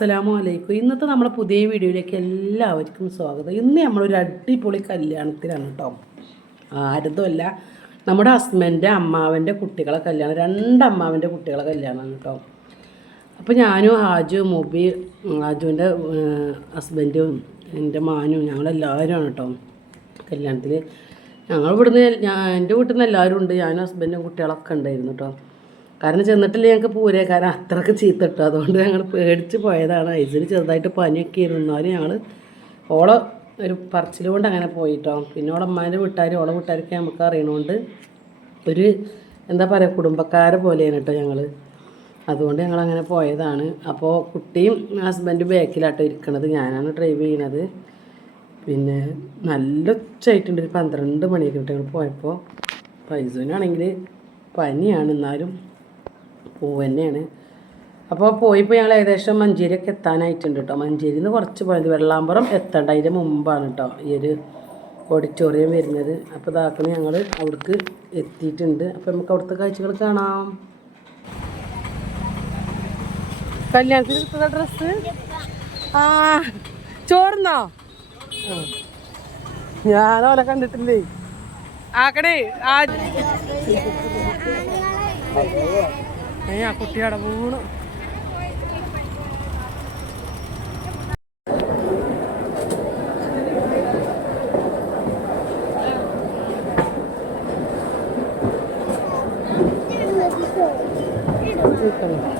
അസ്സലാമു അലൈക്കും. ഇന്നത്തെ നമ്മുടെ പുതിയ വീഡിയോയിലേക്ക് എല്ലാവർക്കും സ്വാഗതം. ഇന്ന് നമ്മളൊരു അടിപൊളി കല്യാണത്തിലാണ് കേട്ടോ ആരതുമല്ല നമ്മുടെ ഹസ്ബന്റെ അമ്മാവന്റെ കുട്ടികളെ കല്യാണം രണ്ട് അമ്മാവന്റെ കുട്ടികളെ കല്യാണമാണ് കേട്ടോ അപ്പോൾ ഞാനും ഹാജു മൊബി ഹാജുവിന്റെ ഹസ്ബൻഡും എന്റെ മാനും ഞങ്ങളെല്ലാവരും കേട്ടോ കല്യാണത്തിൽ ഞങ്ങൾ ഇവിടുന്ന് ഞാൻ എന്റെ വീട്ടിൽ നിന്ന് എല്ലാവരും ഉണ്ട് ഞാനും ഹസ്ബൻഡും കുട്ടികളൊക്കെ ഉണ്ടായിരുന്നു കേട്ടോ കാരണം ചെന്നിട്ടില്ല ഞങ്ങൾക്ക് പൂരേ. കാരണം അത്രയ്ക്ക് ചീത്തിട്ടു. അതുകൊണ്ട് ഞങ്ങൾ പേടിച്ച് പോയതാണ്. ഐസിന് ചെറുതായിട്ട് പനിയൊക്കെ ഇരുന്നാലും ഞങ്ങൾ ഓളെ ഒരു പറച്ചിൽ കൊണ്ട് അങ്ങനെ പോയിട്ടോ. പിന്നെ ഓളെ അമ്മാന്റെ വീട്ടുകാർ ഓളെ വീട്ടുകാരൊക്കെ നമുക്ക് അറിയണോണ്ട് ഒരു എന്താ പറയുക കുടുംബക്കാരെ പോലെയാണ് കേട്ടോ ഞങ്ങൾ അതുകൊണ്ട് ഞങ്ങൾ അങ്ങനെ പോയതാണ്. അപ്പോൾ കുട്ടിയും ഹസ്ബൻഡ് ബാക്കിലാട്ടോ ഇരിക്കണത്. ഞാനാണ് ഡ്രൈവ് ചെയ്യണത്. പിന്നെ നല്ല ഉച്ചയായിട്ടുണ്ട്. ഒരു പന്ത്രണ്ട് മണിയൊക്കെ ഞങ്ങൾ പോയപ്പോൾ പൈസൂനാണെങ്കിൽ പനിയാണ്. എന്നാലും പൂവ് തന്നെയാണ് അപ്പോൾ പോയിപ്പോൾ ഞങ്ങൾ ഏകദേശം മഞ്ചേരിയൊക്കെ എത്താനായിട്ടുണ്ട് കേട്ടോ മഞ്ചേരിയിൽ നിന്ന് കുറച്ച് പോയത് വെള്ളാമ്പുറം എത്തേണ്ട. അതിന്റെ മുമ്പാണ് കേട്ടോ ഈ ഒരു ഓഡിറ്റോറിയം വരുന്നത്. അപ്പോൾ ഇതാക്കണ ഞങ്ങൾ അവിടേക്ക് എത്തിയിട്ടുണ്ട്. അപ്പോൾ നമുക്ക് അവിടുത്തെ കാഴ്ചകൾ കാണാം. കല്യാണത്തിന് എടുത്തത ആ ചോർന്നോ ഞാനവരെ കണ്ടിട്ടില്ലേ? ആക്കണേ ആ. ഏ ആ കുട്ടിയുടെ വീണ്.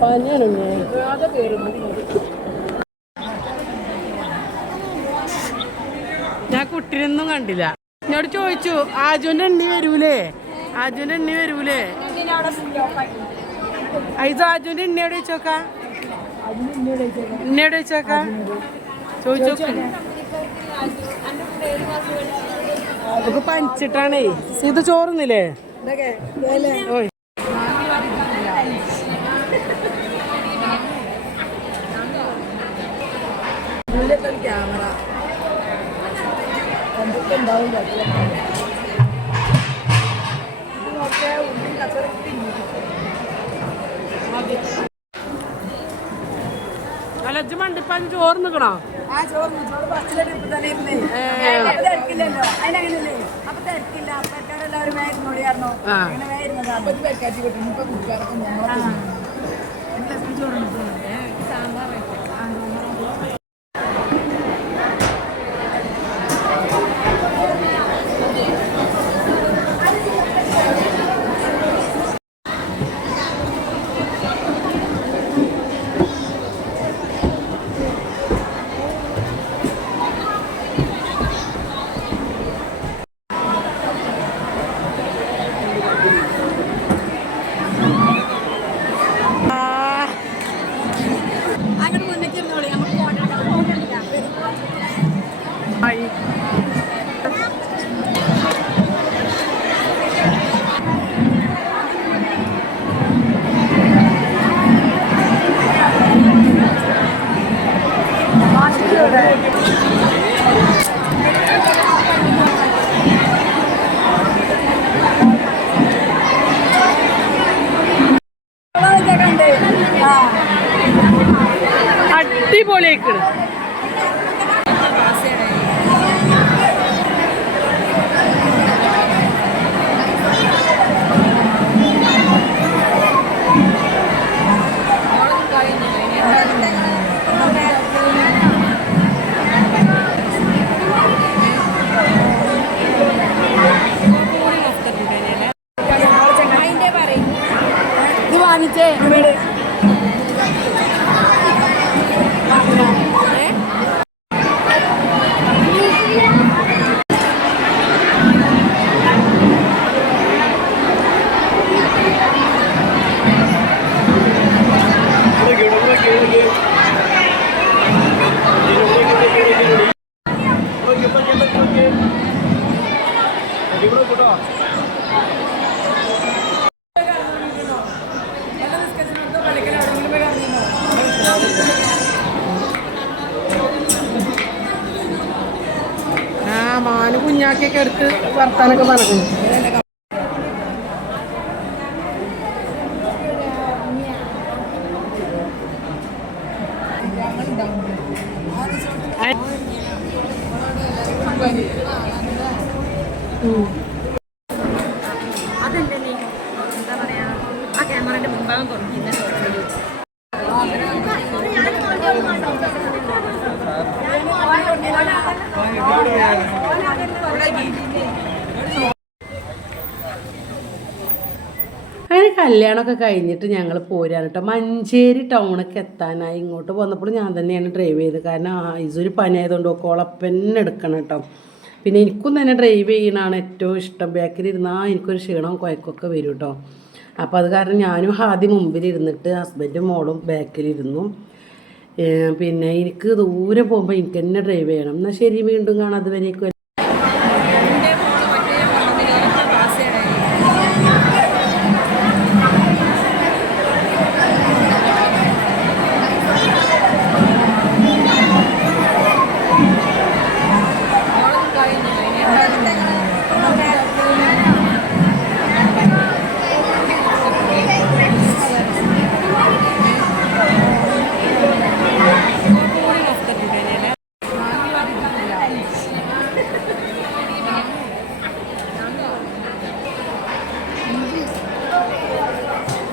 പനിയാണ് ഞാൻ കുട്ടിനൊന്നും കണ്ടില്ല. എന്നോട് ചോദിച്ചു ആജുവിന്റെ എണ്ണി വരൂലേ? ആജുവിന്റെ എണ്ണി വരൂലേ? ഐസോ ആജുവിന്റെ എണ്ണിയോട് ചോദിച്ചോക്കാ. എണ്ണയോട് ചോദിച്ചോക്കാ. ചോദിച്ചോക്ക. നമുക്ക് പനിച്ചിട്ടാണേ. ഇത് ചോറുന്നില്ലേ? ഓയ്. ക്യാമറ എന്തൊക്കെ ഉണ്ടാവും. നോക്കിയാൽ ഉള്ളിൽ കച്ചറക്കി അല്ല ഇജ്ജ് മണ്ടിപ്പാൻ ചോറ് നിൽക്കണോ ആ അടിപൊളിയായിക്കണ്. വാങ്ങിച്ചേ ആ മാന് കുഞ്ഞാക്കിയൊക്കെ എടുത്ത് വർത്താനൊക്കെ പറഞ്ഞു Mm. കല്യാണമൊക്കെ കഴിഞ്ഞിട്ട് ഞങ്ങൾ പോരാണ് കേട്ടോ മഞ്ചേരി ടൗണൊക്കെ എത്താനായി ഇങ്ങോട്ട് വന്നപ്പോൾ ഞാൻ തന്നെയാണ് ഡ്രൈവ് ചെയ്തത്. കാരണം ഇതൊരു പനിയായതുകൊണ്ട് ഓളപ്പന്നെ എടുക്കണം കേട്ടോ പിന്നെ എനിക്കും തന്നെ ഡ്രൈവ് ചെയ്യണതാണ് ഏറ്റവും ഇഷ്ടം. ബാക്കിൽ ഇരുന്നാൽ എനിക്കൊരു ക്ഷീണവും കുഴക്കമൊക്കെ വരും കേട്ടോ അപ്പോൾ അത് കാരണം ഞാനും ആദ്യം മുമ്പിൽ ഇരുന്നിട്ട് ഹസ്ബൻഡും മോളും ബാക്കിലിരുന്നു പിന്നെ എനിക്ക് ദൂരെ പോകുമ്പോൾ എനിക്ക് തന്നെ ഡ്രൈവ് ചെയ്യണം. എന്നാൽ ശരി വീണ്ടും കാണാം. അതുവരേക്കും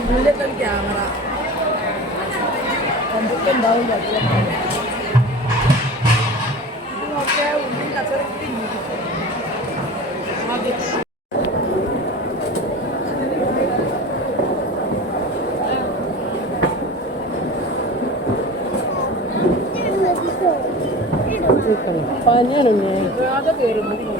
ക്യാമറ. എന്തൊക്കെ ഉണ്ടാവില്ല ഇത് നോക്കിയാൽ ഉള്ളിൽ കച്ചറക്കി പനിയാണ് കയറുന്നത്